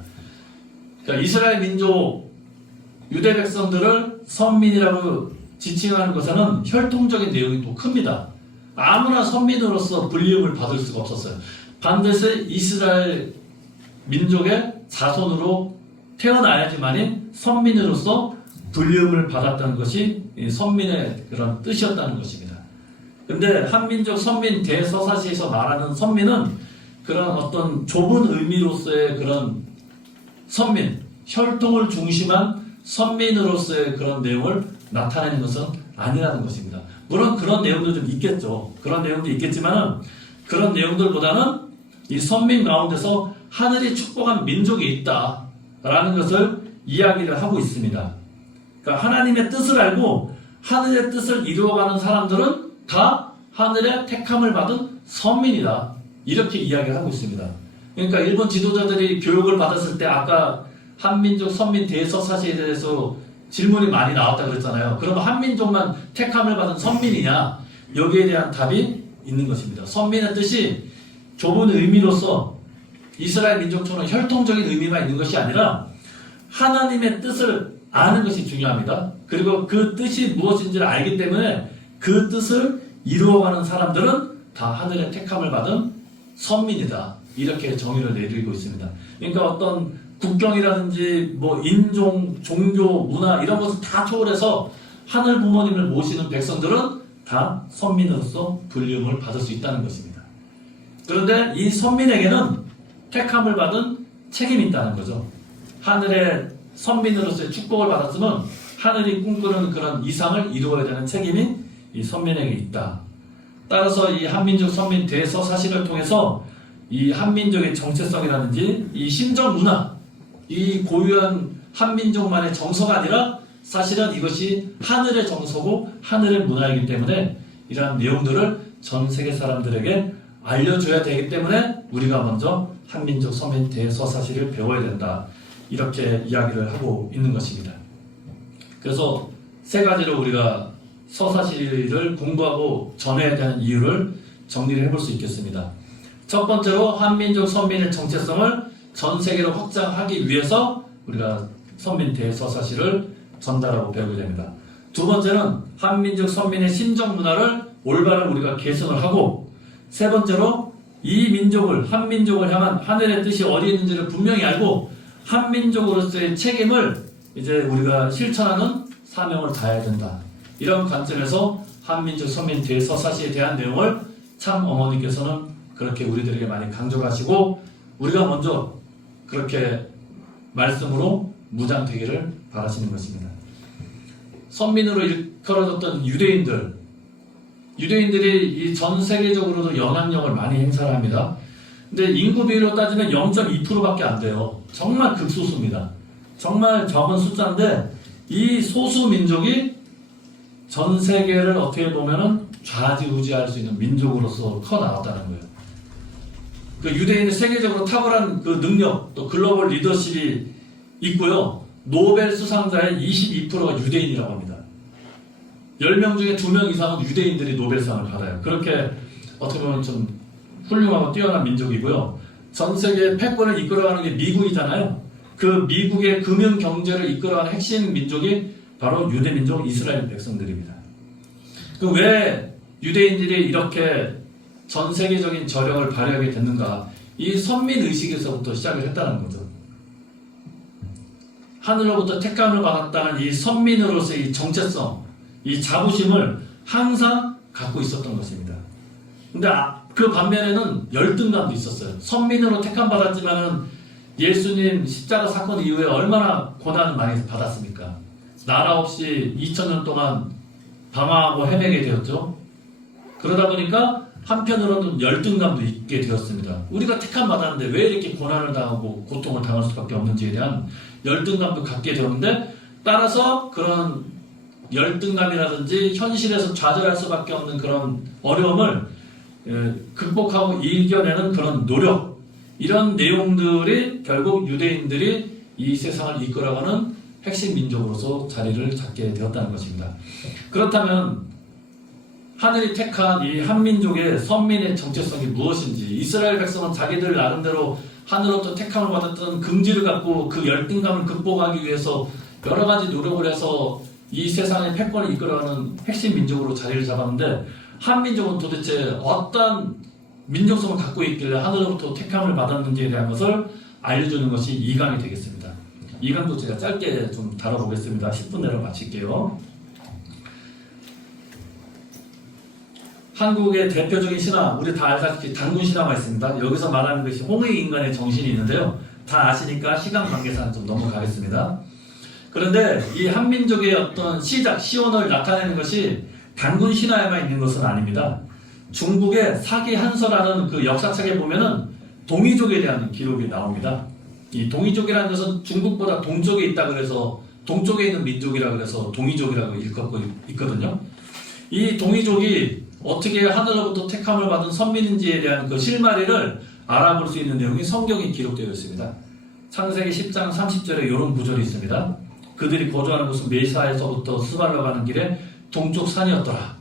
그러니까 이스라엘 민족 유대 백성들을 선민이라고 지칭하는 것에는 혈통적인 내용이 또 큽니다. 아무나 선민으로서 불리움을 받을 수가 없었어요. 반드시 이스라엘 민족의 자손으로 태어나야지만이 선민으로서 불리움을 받았다는 것이 선민의 그런 뜻이었다는 것입니다. 근데 한민족 선민 대서사시에서 말하는 선민은 그런 어떤 좁은 의미로서의 그런 선민, 혈통을 중심한 선민으로서의 그런 내용을 나타내는 것은 아니라는 것입니다. 물론 그런 내용도 좀 있겠죠. 그런 내용도 있겠지만은 그런 내용들보다는 이 선민 가운데서 하늘이 축복한 민족이 있다라는 것을 이야기를 하고 있습니다. 그러니까 하나님의 뜻을 알고 하늘의 뜻을 이루어가는 사람들은 다 하늘의 택함을 받은 선민이다. 이렇게 이야기를 하고 있습니다. 그러니까 일본 지도자들이 교육을 받았을 때 아까 한민족 선민 대서사시에 대해서 질문이 많이 나왔다 그랬잖아요. 그러면 한민족만 택함을 받은 선민이냐? 여기에 대한 답이 있는 것입니다. 선민의 뜻이 좁은 의미로서 이스라엘 민족처럼 혈통적인 의미만 있는 것이 아니라 하나님의 뜻을 아는 것이 중요합니다. 그리고 그 뜻이 무엇인지를 알기 때문에 그 뜻을 이루어가는 사람들은 다 하늘의 택함을 받은 선민이다. 이렇게 정의를 내리고 있습니다. 그러니까 어떤 국경이라든지 뭐 인종, 종교, 문화 이런 것을 다 초월해서 하늘 부모님을 모시는 백성들은 다 선민으로서 불리움을 받을 수 있다는 것입니다. 그런데 이 선민에게는 택함을 받은 책임이 있다는 거죠. 하늘의 선민으로서의 축복을 받았으면 하늘이 꿈꾸는 그런 이상을 이루어야 되는 책임이 이 선민에게 있다. 따라서 이 한민족 선민 대서사시를 통해서 이 한민족의 정체성이라든지 이 신정 문화, 이 고유한 한민족만의 정서가 아니라 사실은 이것이 하늘의 정서고 하늘의 문화이기 때문에 이러한 내용들을 전 세계 사람들에게 알려줘야 되기 때문에 우리가 먼저 한민족 선민 대서사시를 배워야 된다. 이렇게 이야기를 하고 있는 것입니다. 그래서 세 가지로 우리가 서사시를 공부하고 전해야 되는 이유를 정리를 해볼 수 있겠습니다. 첫 번째로 한민족 선민의 정체성을 전 세계로 확장하기 위해서 우리가 선민 대서사시를 전달하고 배우게 됩니다. 두 번째는 한민족 선민의 신정 문화를 올바른 우리가 개선을 하고, 세 번째로 이 민족을 한민족을 향한 하늘의 뜻이 어디 있는지를 분명히 알고 한민족으로서의 책임을 이제 우리가 실천하는 사명을 다해야 된다. 이런 관점에서 한민족 선민 대서사시에 대한 내용을 참 어머니께서는 그렇게 우리들에게 많이 강조하시고 우리가 먼저 그렇게 말씀으로 무장되기를 바라시는 것입니다. 선민으로 일컬어졌던 유대인들이 이 전 세계적으로도 영향력을 많이 행사를 합니다. 근데 인구 비율로 따지면 0.2%밖에 안 돼요. 정말 극소수입니다. 정말 적은 숫자인데 이 소수 민족이 전 세계를 어떻게 보면은 좌지우지할 수 있는 민족으로서 커 나왔다는 거예요. 그 유대인의 세계적으로 탁월한 그 능력, 또 글로벌 리더십이 있고요. 노벨 수상자의 22%가 유대인이라고 합니다. 10명 중에 2명 이상은 유대인들이 노벨상을 받아요. 그렇게 어떻게 보면 좀 훌륭하고 뛰어난 민족이고요. 전 세계 패권을 이끌어가는 게 미국이잖아요. 그 미국의 금융 경제를 이끌어가는 핵심 민족이 바로 유대민족 이스라엘 백성들입니다. 그 왜 유대인들이 이렇게 전 세계적인 저력을 발휘하게 됐는가? 이 선민의식에서부터 시작을 했다는 거죠. 하늘로부터 택함을 받았다는 이 선민으로서의 이 정체성, 이 자부심을 항상 갖고 있었던 것입니다. 근데 그 반면에는 열등감도 있었어요. 선민으로 택함 받았지만은 예수님 십자가 사건 이후에 얼마나 고난을 많이 받았습니까? 나라 없이 2000년 동안 방황하고 헤매게 되었죠. 그러다 보니까 한편으로는 열등감도 있게 되었습니다. 우리가 택함 받았는데 왜 이렇게 고난을 당하고 고통을 당할 수밖에 없는지에 대한 열등감도 갖게 되었는데, 따라서 그런 열등감이라든지 현실에서 좌절할 수밖에 없는 그런 어려움을 극복하고 이겨내는 그런 노력, 이런 내용들이 결국 유대인들이 이 세상을 이끌어가는 핵심 민족으로서 자리를 잡게 되었다는 것입니다. 그렇다면 하늘이 택한 이 한민족의 선민의 정체성이 무엇인지, 이스라엘 백성은 자기들 나름대로 하늘로부터 택함을 받았던 긍지를 갖고 그 열등감을 극복하기 위해서 여러 가지 노력을 해서 이 세상의 패권을 이끌어가는 핵심 민족으로 자리를 잡았는데, 한민족은 도대체 어떤 민족성을 갖고 있길래 하늘로부터 택함을 받았는지에 대한 것을 알려주는 것이 2강이 되겠습니다. 2강도 제가 짧게 좀 다뤄보겠습니다. 10분 내로 마칠게요. 한국의 대표적인 신화, 우리 다 알다시피 단군 신화가 있습니다. 여기서 말하는 것이 홍해 인간의 정신이 있는데요. 다 아시니까 시간 관계상 좀 넘어가겠습니다. 그런데 이 한민족의 어떤 시작, 시원을 나타내는 것이 단군 신화에만 있는 것은 아닙니다. 중국의 사기한서라는 그 역사책에 보면은 동이족에 대한 기록이 나옵니다. 이 동이족이라는 것은 중국보다 동쪽에 있다 그래서 동쪽에 있는 민족이라 그래서 동이족이라고 일컫고 있거든요. 이 동이족이 어떻게 하늘로부터 택함을 받은 선민인지에 대한 그 실마리를 알아볼 수 있는 내용이 성경에 기록되어 있습니다. 창세기 10장 30절에 이런 구절이 있습니다. 그들이 거주하는 곳은 메사에서부터 스발로 가는 길에 동쪽 산이었더라.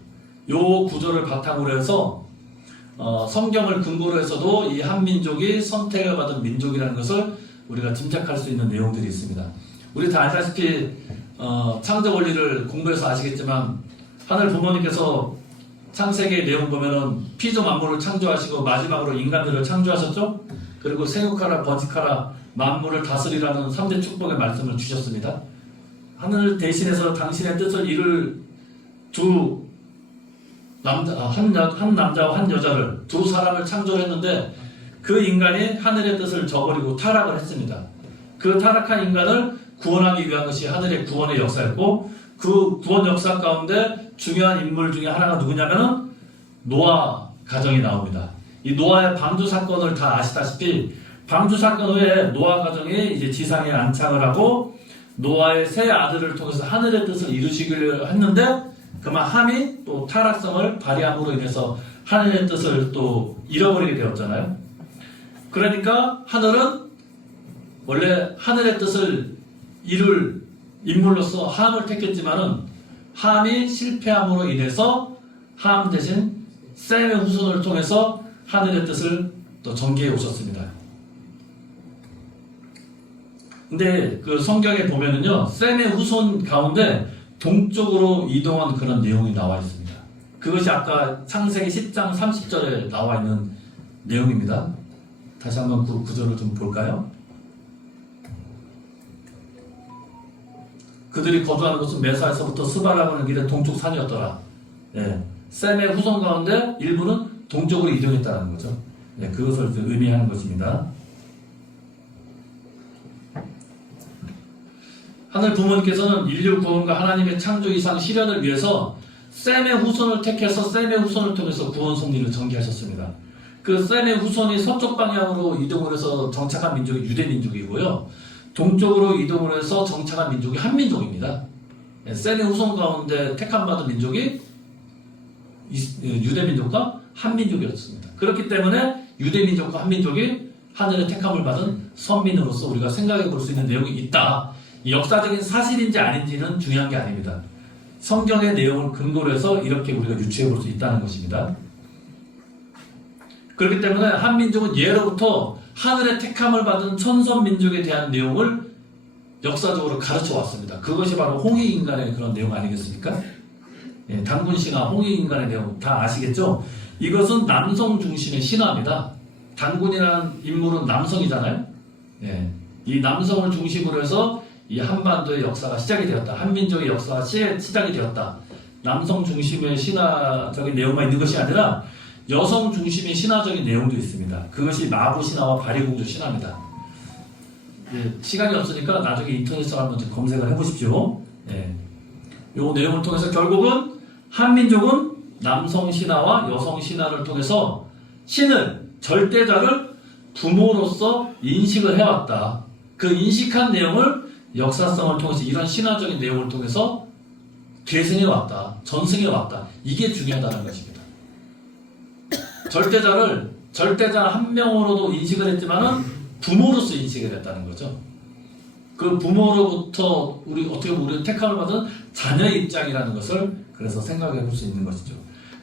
요 구절을 바탕으로 해서 성경을 근거로 해서도 이 한민족이 선택을 받은 민족이라는 것을 우리가 짐작할 수 있는 내용들이 있습니다. 우리 다 알다시피 창조 원리를 공부해서 아시겠지만 하늘 부모님께서 창세기의 내용 보면은 피조 만물을 창조하시고 마지막으로 인간들을 창조하셨죠. 그리고 생육하라 번식하라 만물을 다스리라는 3대 축복의 말씀을 주셨습니다. 하늘 대신해서 당신의 뜻을 이룰 한 남자와 한 여자를, 두 사람을 창조했는데 그 인간이 하늘의 뜻을 저버리고 타락을 했습니다. 그 타락한 인간을 구원하기 위한 것이 하늘의 구원의 역사였고, 그 구원 역사 가운데 중요한 인물 중에 하나가 누구냐면은 노아 가정이 나옵니다. 이 노아의 방주 사건을 다 아시다시피 방주 사건 후에 노아 가정이 이제 지상에 안착을 하고 노아의 세 아들을 통해서 하늘의 뜻을 이루시기를 했는데, 그만 함이 또 타락성을 발휘함으로 인해서 하늘의 뜻을 또 잃어버리게 되었잖아요. 그러니까 하늘은 원래 하늘의 뜻을 이룰 인물로서 함을 택했지만은 함이 실패함으로 인해서 함 대신 셈의 후손을 통해서 하늘의 뜻을 또 전개해 오셨습니다. 근데 그 성경에 보면은요, 셈의 후손 가운데 동쪽으로 이동한 그런 내용이 나와 있습니다. 그것이 아까 창세기 10장 30절에 나와 있는 내용입니다. 다시 한번 그 구절을 좀 볼까요? 그들이 거주하는 곳은 메사에서부터 스바라고 하는 길의 동쪽 산이었더라. 예, 셈의 후손 가운데 일부는 동쪽으로 이동했다는 거죠. 예, 그것을 의미하는 것입니다. 하늘 부모님께서는 인류 구원과 하나님의 창조 이상 실현을 위해서 셈의 후손을 택해서 셈의 후손을 통해서 구원 섭리를 전개하셨습니다. 그 셈의 후손이 서쪽 방향으로 이동을 해서 정착한 민족이 유대 민족이고요. 동쪽으로 이동을 해서 정착한 민족이 한민족입니다. 셈의 후손 가운데 택함받은 민족이 유대 민족과 한민족이었습니다. 그렇기 때문에 유대 민족과 한민족이 하늘의 택함을 받은 선민으로서 우리가 생각해 볼 수 있는 내용이 있다. 역사적인 사실인지 아닌지는 중요한 게 아닙니다. 성경의 내용을 근거로 해서 이렇게 우리가 유추해 볼 수 있다는 것입니다. 그렇기 때문에 한민족은 예로부터 하늘의 택함을 받은 천선민족에 대한 내용을 역사적으로 가르쳐 왔습니다. 그것이 바로 홍해인간의 그런 내용 아니겠습니까? 예, 단군신화, 홍해인간의 내용 다 아시겠죠? 이것은 남성 중심의 신화입니다. 단군이라는 인물은 남성이잖아요. 예, 이 남성을 중심으로 해서 이 한반도의 역사가 시작이 되었다. 한민족의 역사가 시작이 되었다. 남성 중심의 신화적인 내용만 있는 것이 아니라 여성 중심의 신화적인 내용도 있습니다. 그것이 마부 신화와 바리공주 신화입니다. 예, 시간이 없으니까 나중에 인터넷에서 한번 좀 검색을 해보십시오. 예. 요 내용을 통해서 결국은 한민족은 남성 신화와 여성 신화를 통해서 신을, 절대자를 부모로서 인식을 해왔다. 그 인식한 내용을 역사성을 통해서 이런 신화적인 내용을 통해서 계승해왔다. 전승해왔다. 이게 중요하다는 것입니다. 절대자 한 명으로도 인식을 했지만은 부모로서 인식을 했다는 거죠. 그 부모로부터 우리 어떻게 보면 우리는 택함을 받은 자녀의 입장이라는 것을 그래서 생각해 볼 수 있는 것이죠.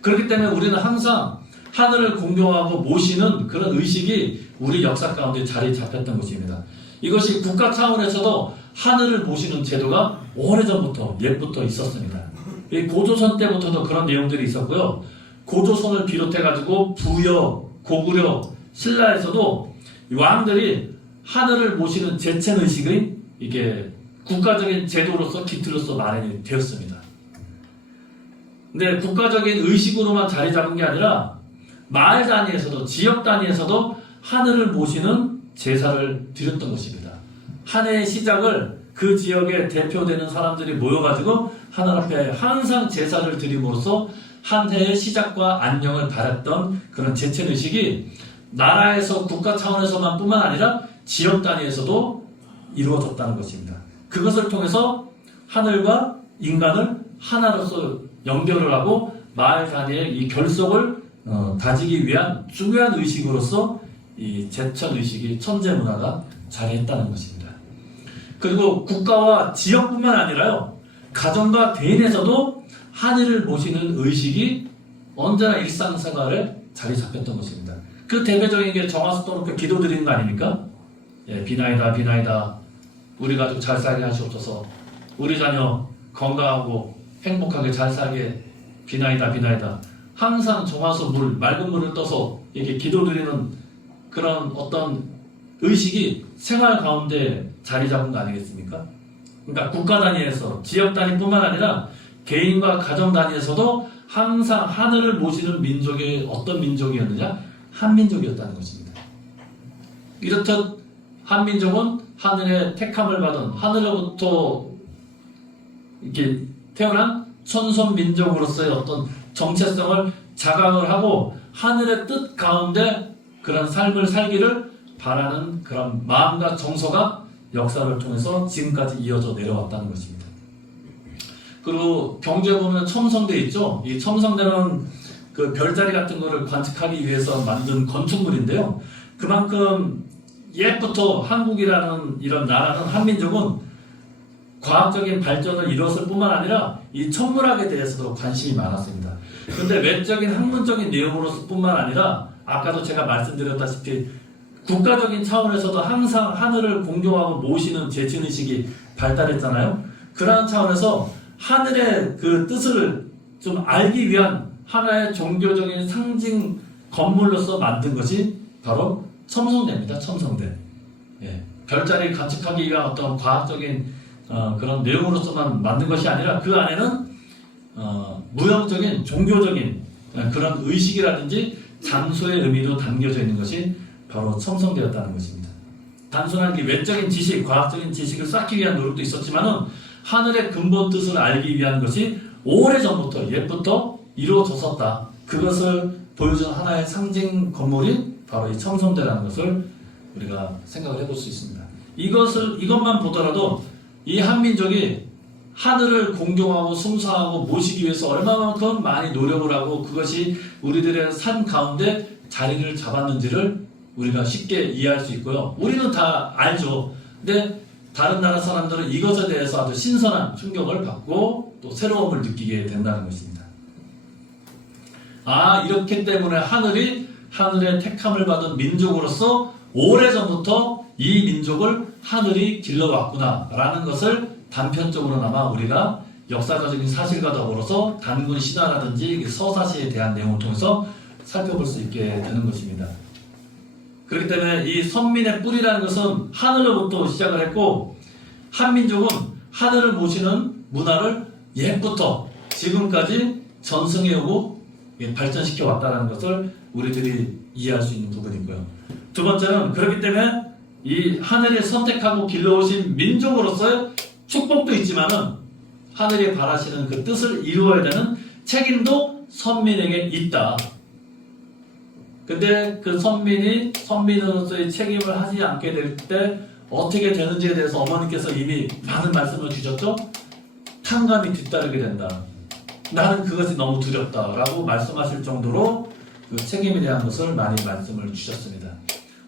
그렇기 때문에 우리는 항상 하늘을 공경하고 모시는 그런 의식이 우리 역사 가운데 자리 잡혔던 것입니다. 이것이 국가 차원에서도 하늘을 모시는 제도가 오래전부터 옛부터 있었습니다. 이 고조선 때부터도 그런 내용들이 있었고요. 고조선을 비롯해가지고 부여, 고구려, 신라에서도 왕들이 하늘을 모시는 제천의식의 이게 국가적인 제도로서 기틀로서 마련이 되었습니다. 근데 국가적인 의식으로만 자리 잡은 게 아니라 마을 단위에서도 지역 단위에서도 하늘을 모시는 제사를 드렸던 것입니다. 한 해의 시작을 그 지역에 대표되는 사람들이 모여가지고 하늘 앞에 항상 제사를 드림으로써 한 해의 시작과 안녕을 바랐던 그런 제천의식이 나라에서 국가 차원에서만 뿐만 아니라 지역 단위에서도 이루어졌다는 것입니다. 그것을 통해서 하늘과 인간을 하나로서 연결을 하고 마을 단위의 이 결속을 다지기 위한 중요한 의식으로서 이 제천의식이 천재문화가 자리했다는 것입니다. 그리고 국가와 지역뿐만 아니라요, 가정과 대인에서도 하늘을 모시는 의식이 언제나 일상생활에 자리 잡혔던 것입니다. 그 대표적인 게 정화수도놓고 기도 드리는 거 아닙니까? 예, 비나이다 비나이다 우리 가족 잘 살게 하시옵소서, 우리 자녀 건강하고 행복하게 잘 살게 비나이다 비나이다. 항상 정화수 물, 맑은 물을 떠서 이렇게 기도 드리는 그런 어떤 의식이 생활 가운데 자리 잡은 거 아니겠습니까? 그러니까 국가 단위에서 지역 단위뿐만 아니라 개인과 가정 단위에서도 항상 하늘을 모시는 민족이 어떤 민족이었느냐? 한민족이었다는 것입니다. 이렇듯 한민족은 하늘의 택함을 받은 하늘로부터 이렇게 태어난 천손 민족으로서의 어떤 정체성을 자각을 하고 하늘의 뜻 가운데 그런 삶을 살기를 바라는 그런 마음과 정서가 역사를 통해서 지금까지 이어져 내려왔다는 것입니다. 그리고 경주에 보면 첨성대 있죠. 이 첨성대는 그 별자리 같은 거를 관측하기 위해서 만든 건축물인데요. 그만큼 옛부터 한국이라는 이런 나라는 한민족은 과학적인 발전을 이뤘을 뿐만 아니라 이 천문학에 대해서도 관심이 많았습니다. 그런데 외적인 학문적인 내용으로서 뿐만 아니라 아까도 제가 말씀드렸다시피 국가적인 차원에서도 항상 하늘을 공경하고 모시는 제천의식이 발달했잖아요. 그러한 차원에서 하늘의 그 뜻을 좀 알기 위한 하나의 종교적인 상징 건물로서 만든 것이 바로 첨성대입니다. 첨성대. 예. 별자리를 관측하기 위한 어떤 과학적인 그런 내용으로서만 만든 것이 아니라 그 안에는 무형적인 종교적인 그런 의식이라든지 장소의 의미도 담겨져 있는 것이 바로 첨성대였다는 것입니다. 단순한 외적인 지식, 과학적인 지식을 쌓기 위한 노력도 있었지만은 하늘의 근본 뜻을 알기 위한 것이 오래전부터 옛부터 이루어졌었다. 그것을 보여주는 하나의 상징 건물이 바로 이 첨성대라는 것을 우리가 생각을 해볼 수 있습니다. 이것만 보더라도 이 한민족이 하늘을 공경하고 숭상하고 모시기 위해서 얼마만큼 많이 노력을 하고 그것이 우리들의 삶 가운데 자리를 잡았는지를 우리가 쉽게 이해할 수 있고요. 우리는 다 알죠. 근데 다른 나라 사람들은 이것에 대해서 아주 신선한 충격을 받고 또 새로움을 느끼게 된다는 것입니다. 아, 이렇기 때문에 하늘의 택함을 받은 민족으로서 오래전부터 이 민족을 하늘이 길러왔구나 라는 것을 단편적으로나마 우리가 역사적인 사실과 더불어서 단군 신화라든지 서사시에 대한 내용을 통해서 살펴볼 수 있게 되는 것입니다. 그렇기 때문에 이 선민의 뿌리라는 것은 하늘로부터 시작을 했고 한민족은 하늘을 모시는 문화를 옛부터 지금까지 전승해오고 발전시켜 왔다는 것을 우리들이 이해할 수 있는 부분이고요. 두 번째는 그렇기 때문에 이 하늘이 선택하고 길러오신 민족으로서의 축복도 있지만은 하늘이 바라시는 그 뜻을 이루어야 되는 책임도 선민에게 있다. 근데 그 선민으로서의 책임을 하지 않게 될 때 어떻게 되는지에 대해서 어머니께서 이미 많은 말씀을 주셨죠? 탕감이 뒤따르게 된다. 나는 그것이 너무 두렵다라고 말씀하실 정도로 그 책임에 대한 것을 많이 말씀을 주셨습니다.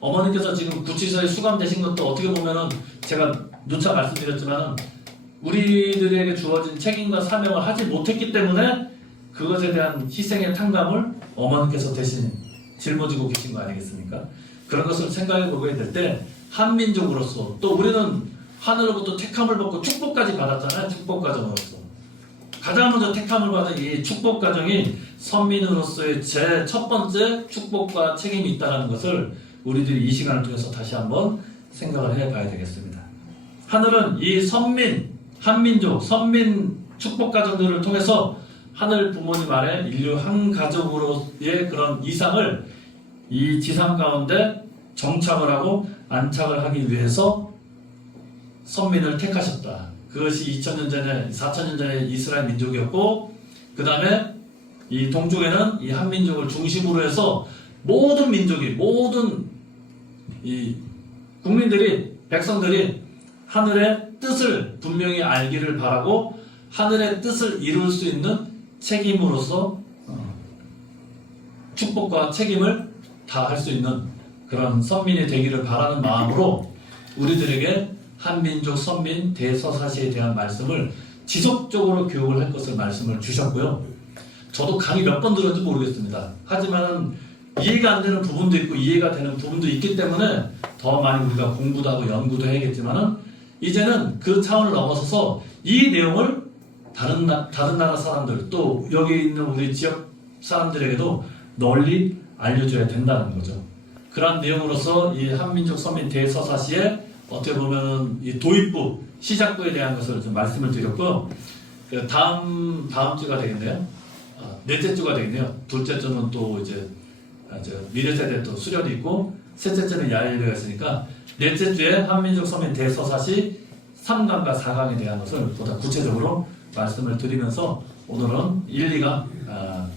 어머니께서 지금 구치소에 수감되신 것도 어떻게 보면은 제가 누차 말씀드렸지만은 우리들에게 주어진 책임과 사명을 하지 못했기 때문에 그것에 대한 희생의 탕감을 어머니께서 대신 짊어지고 계신 거 아니겠습니까? 그런 것을 생각해 보게 될 때 한민족으로서 또 우리는 하늘로부터 택함을 받고 축복까지 받았잖아요. 축복 과정으로서 가장 먼저 택함을 받은 이 축복 과정이 선민으로서의 제 첫 번째 축복과 책임이 있다는 것을 우리들이 이 시간을 통해서 다시 한번 생각을 해봐야 되겠습니다. 하늘은 이 한민족, 선민 축복 과정들을 통해서 하늘 부모님 아래 인류 한 가족으로의 그런 이상을 이 지상 가운데 정착을 하고 안착을 하기 위해서 선민을 택하셨다. 그것이 2000년 전에, 4000년 전에 이스라엘 민족이었고, 그 다음에 이 동쪽에는 이 한민족을 중심으로 해서 모든 민족이, 모든 이 국민들이, 백성들이 하늘의 뜻을 분명히 알기를 바라고 하늘의 뜻을 이룰 수 있는 책임으로서 축복과 책임을 다 할 수 있는 그런 선민이 되기를 바라는 마음으로 우리들에게 한민족 선민 대서사시에 대한 말씀을 지속적으로 교육을 할 것을 말씀을 주셨고요. 저도 강의 몇 번 들었는지 모르겠습니다. 하지만 이해가 안 되는 부분도 있고 이해가 되는 부분도 있기 때문에 더 많이 우리가 공부도 하고 연구도 해야겠지만은 이제는 그 차원을 넘어서서 이 내용을 다른 나라 사람들 또 여기 있는 우리 지역 사람들에게도 널리 알려줘야 된다는 거죠. 그러한 내용으로서 이 한민족 선민 대서사시에 어떻게 보면 이 도입부 시작부에 대한 것을 좀 말씀을 드렸고요. 그 다음 주가 되겠네요. 넷째 주가 되겠네요. 둘째 주는 또 이제 미래 세대 또 수련이 있고 셋째 주는 야외가 있으니까 넷째 주에 한민족 선민 대서사시 3강과 4강에 대한 것을 보다 구체적으로 말씀을 드리면서 오늘은 1, 2강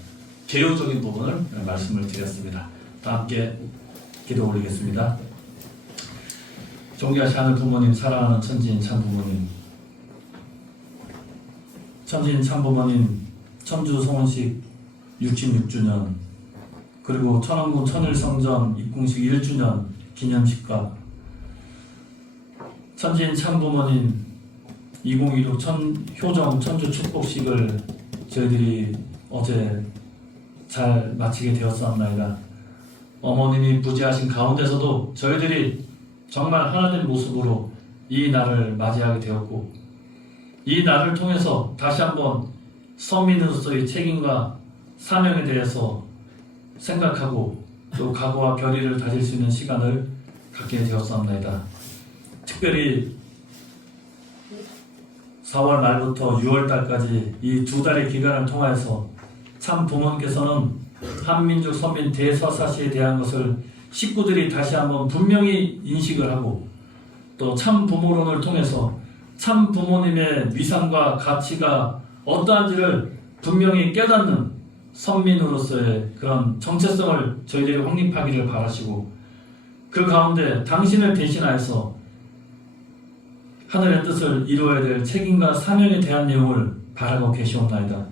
개요적인 부분을 말씀을 드렸습니다. 다 함께 기도 올리겠습니다. 존귀하신 하늘 부모님, 사랑하는 천지인 참부모님, 천지인 참부모님 천주 성원식 66주년 그리고 천왕군 천일성전 입궁식 1주년 기념식과 천지인 참부모님 2016 효정 천주 축복식을 저희들이 어제 잘 마치게 되었사옵나이다. 어머님이 부재하신 가운데서도 저희들이 정말 하나된 모습으로 이 날을 맞이하게 되었고 이 날을 통해서 다시 한번 서민으로서의 책임과 사명에 대해서 생각하고 또 각오와 결의를 다질 수 있는 시간을 갖게 되었사옵나이다. 특별히 4월 말부터 6월 달까지 이 2달의 기간을 통해서 참 부모님께서는 한민족 선민 대서사시에 대한 것을 식구들이 다시 한번 분명히 인식을 하고 또 참 부모론을 통해서 참 부모님의 위상과 가치가 어떠한지를 분명히 깨닫는 선민으로서의 그런 정체성을 저희들이 확립하기를 바라시고 그 가운데 당신을 대신하여서 하늘의 뜻을 이루어야 될 책임과 사명에 대한 내용을 바라고 계시옵나이다.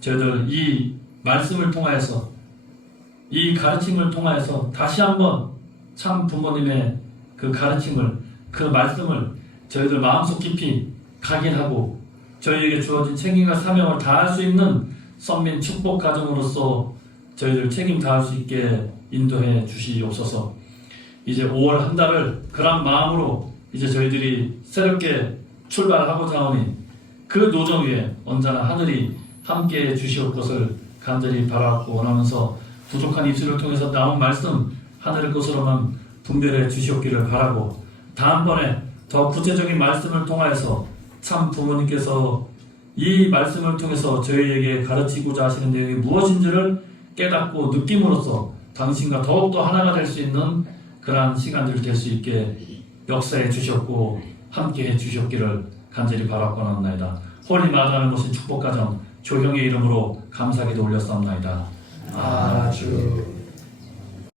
저희들 이 말씀을 통하여서 이 가르침을 통하여서 다시 한번 참 부모님의 그 가르침을 그 말씀을 저희들 마음속 깊이 각인하고 저희에게 주어진 책임과 사명을 다할 수 있는 선민 축복 가정으로서 저희들 책임 다할 수 있게 인도해 주시옵소서. 이제 5월 한 달을 그런 마음으로 이제 저희들이 새롭게 출발하고자 하오니 그 노정 위에 언제나 하늘이 함께 주시올 것을 간절히 바라고 원하면서 부족한 입술을 통해서 나온 말씀 하늘의 것으로만 분별해 주시옵기를 바라고 다음번에 더 구체적인 말씀을 통하여서 참 부모님께서 이 말씀을 통해서 저희에게 가르치고자 하시는 내용이 무엇인지를 깨닫고 느낌으로써 당신과 더욱더 하나가 될 수 있는 그러한 시간들이 될 수 있게 역사해 주셨고 함께해 주셨기를 간절히 바라옵나이다. 홀리 마다하는 것이 축복가정 조형의 이름으로 감사기도 올렸사옵나이다. 아주